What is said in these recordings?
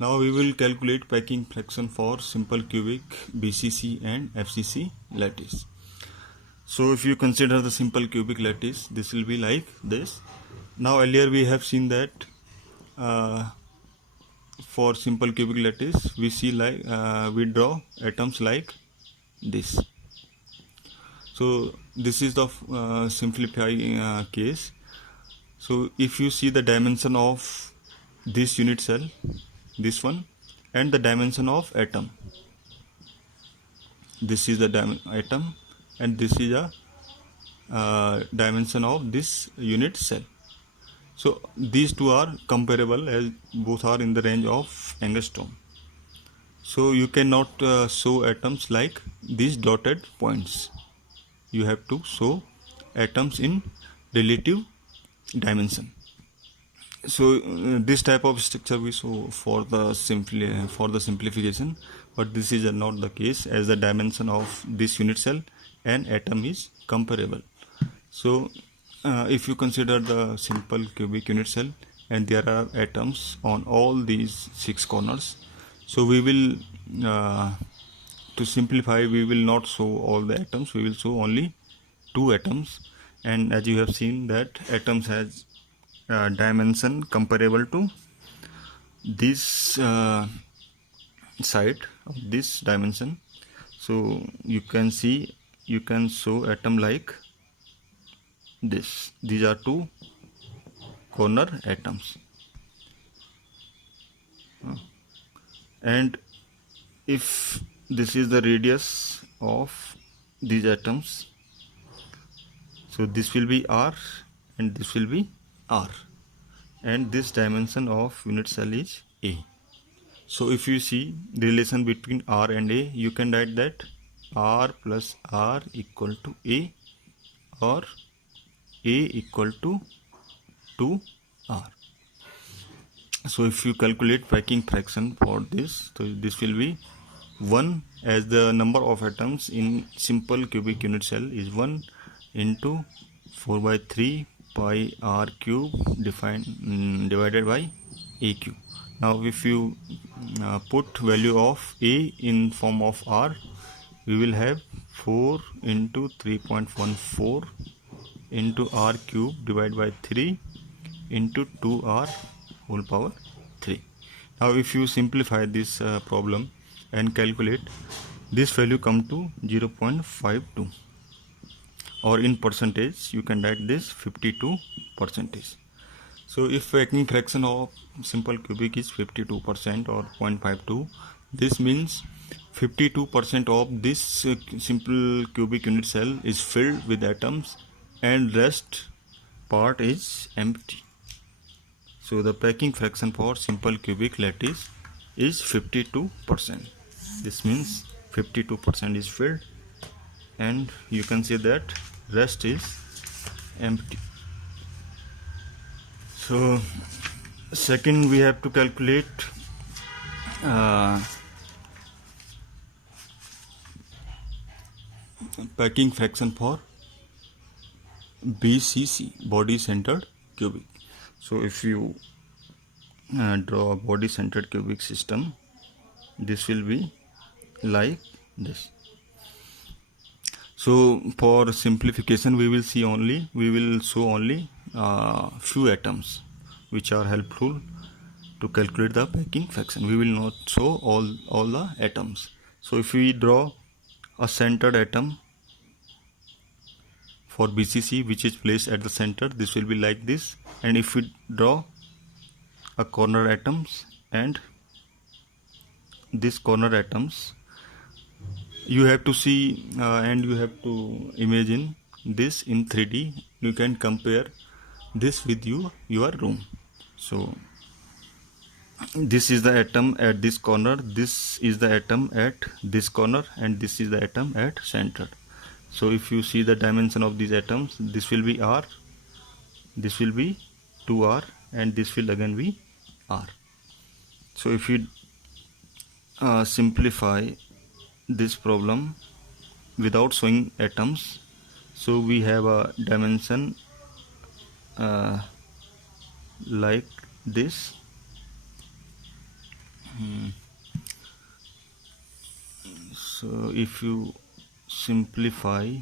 Now we will calculate packing fraction for simple cubic, BCC and FCC lattice. So if you consider the simple cubic lattice, this will be like this. Now earlier we have seen that for simple cubic lattice we see like we draw atoms like this. So this is the simplifying case. So if you see the dimension of this unit cell, this one, and the dimension of atom, this is the atom and this is a dimension of this unit cell. So these two are comparable as both are in the range of angstrom. So you cannot show atoms like these dotted points. You have to show atoms in relative dimension. So this type of structure we show for the simplification, but this is not the case, as the dimension of this unit cell and atom is comparable. So if you consider the simple cubic unit cell and there are atoms on all these 6 corners, so we will to simplify, we will not show all the atoms, we will show only 2 atoms. And as you have seen that atoms has dimension comparable to this side of this dimension. So you can see, you can show atom like this. These are 2 corner atoms. And if this is the radius of these atoms, so this will be R and this will be R, and this dimension of unit cell is A. So if you see the relation between R and A, you can write that R plus R equal to A, or A equal to 2R. So if you calculate packing fraction for this, so this will be 1, as the number of atoms in simple cubic unit cell is 1 into 4 by 3 pi R cube divided by A cube. Now if you put value of A in form of R, we will have 4 into 3.14 into R cube divided by 3 into 2R whole power 3. Now if you simplify this problem and calculate, this value come to 0.52, or in percentage you can write this 52%. So if packing fraction of simple cubic is 52% or 0.52, this means 52% of this simple cubic unit cell is filled with atoms and rest part is empty. So the packing fraction for simple cubic lattice is 52%. This means 52% is filled and you can see that rest is empty. So second, we have to calculate packing fraction for BCC, body centered cubic. So if you draw a body centered cubic system, this will be like this. So for simplification, we will show only few atoms which are helpful to calculate the packing fraction. We will not show all the atoms. So if we draw a centered atom for BCC which is placed at the center, this will be like this. And if we draw a corner atoms and this corner atoms, you have to see and you have to imagine this in 3D. You can compare this with your room. So this is the atom at this corner, this is the atom at this corner, and this is the atom at center. So if you see the dimension of these atoms, this will be R, this will be 2R, and this will again be R. So if you simplify this problem without showing atoms, so we have a dimension like this. So if you simplify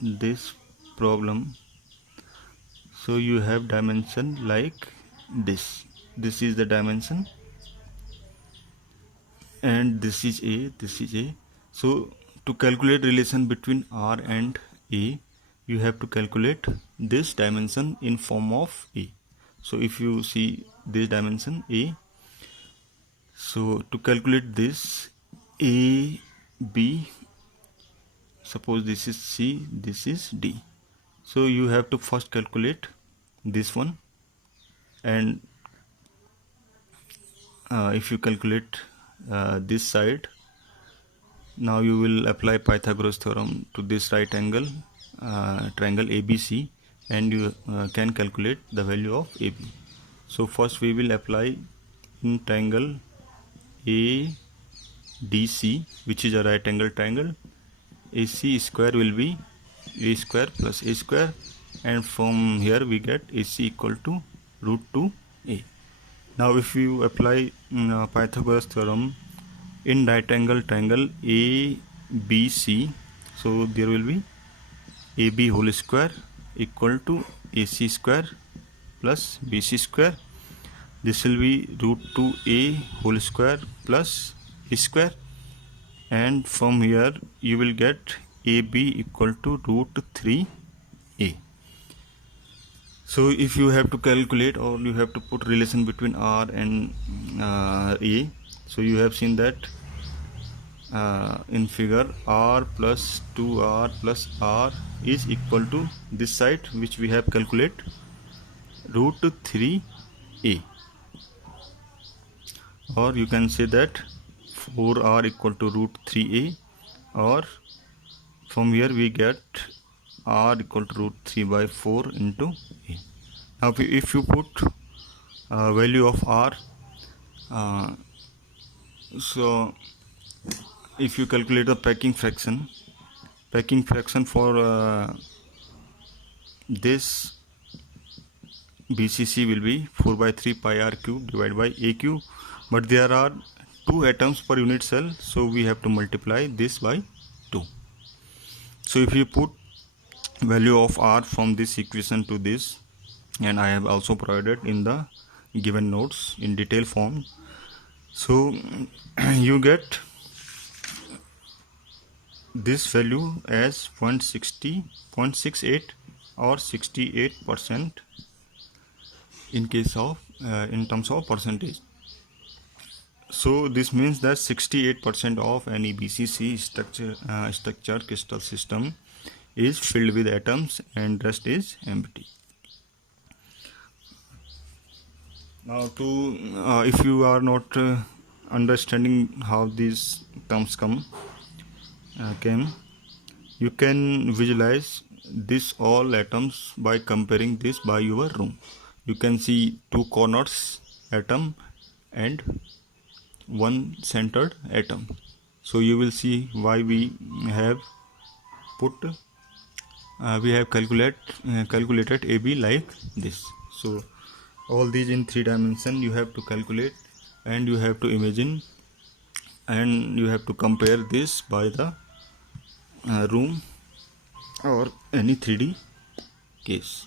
this problem, so you have dimension like this. This is the dimension, and this is a, this is a. So to calculate relation between R and A, you have to calculate this dimension in form of A. So if you see this dimension A, so to calculate this A, B, suppose this is C, this is D. So you have to first calculate this one, and if you calculate this side, now you will apply Pythagoras theorem to this right angle triangle ABC, and you can calculate the value of AB. So first we will apply in triangle ADC, which is a right angle triangle. AC square will be A square plus A square, and from here we get AC equal to root 2A. Now if you apply Pythagoras theorem in right angle triangle ABC, so there will be AB whole square equal to AC square plus BC square. This will be root 2A whole square plus A square, and from here you will get AB equal to root 3A. So if you have to calculate, or you have to put relation between R and A, so you have seen that in figure R plus 2R plus R is equal to this side, which we have calculate, root 3A, or you can say that 4R equal to root 3A, or from here we get R equal to root 3 by 4 into A. Now if you put value of R, so if you calculate the packing fraction for this BCC will be 4 by 3 pi R cube divided by A cube, but there are 2 atoms per unit cell, so we have to multiply this by 2. So if you put value of R from this equation to this, and I have also provided in the given notes in detail form, so you get this value as 0.68 or 68% in case of in terms of percentage. So this means that 68% of any BCC structure crystal system is filled with atoms and rest is empty. Now to if you are not understanding how these terms came, you can visualize this all atoms by comparing this by your room. You can see 2 corners atom and 1 centered atom. So you will see why we have put we have calculated AB like this. So all these in 3 dimension you have to calculate, and you have to imagine, and you have to compare this by the room or any 3D case.